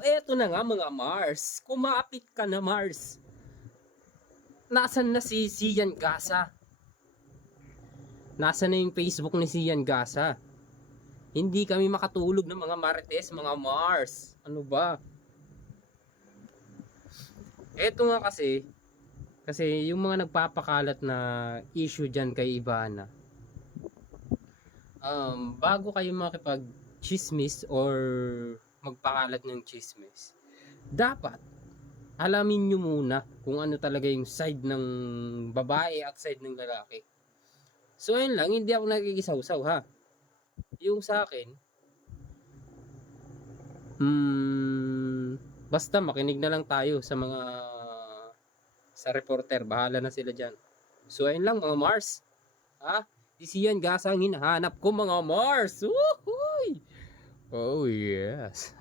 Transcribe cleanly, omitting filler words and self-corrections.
Eto na nga mga Mars. Kumapit ka na Mars. Nasaan na si Sian Gasa? Nasaan na yung Facebook ni Sian Gasa? Hindi kami makatulog ng mga Marites, mga Mars. Ano ba? Eto nga kasi yung mga nagpapakalat na issue dyan kay Ivana, bago kayo makipag-chismis or magpakalat ng chismis, dapat alamin nyo muna kung ano talaga yung side ng babae at side ng lalaki. So ayun lang, hindi ako nakikisaw-saw ha. Yung sa akin, basta makinig na lang tayo sa reporter, bahala na sila dyan. So ayun lang mga Mars, ha? Si Sian Gasa ang hinahanap ko mga Mars. Woohoo! Oh yes.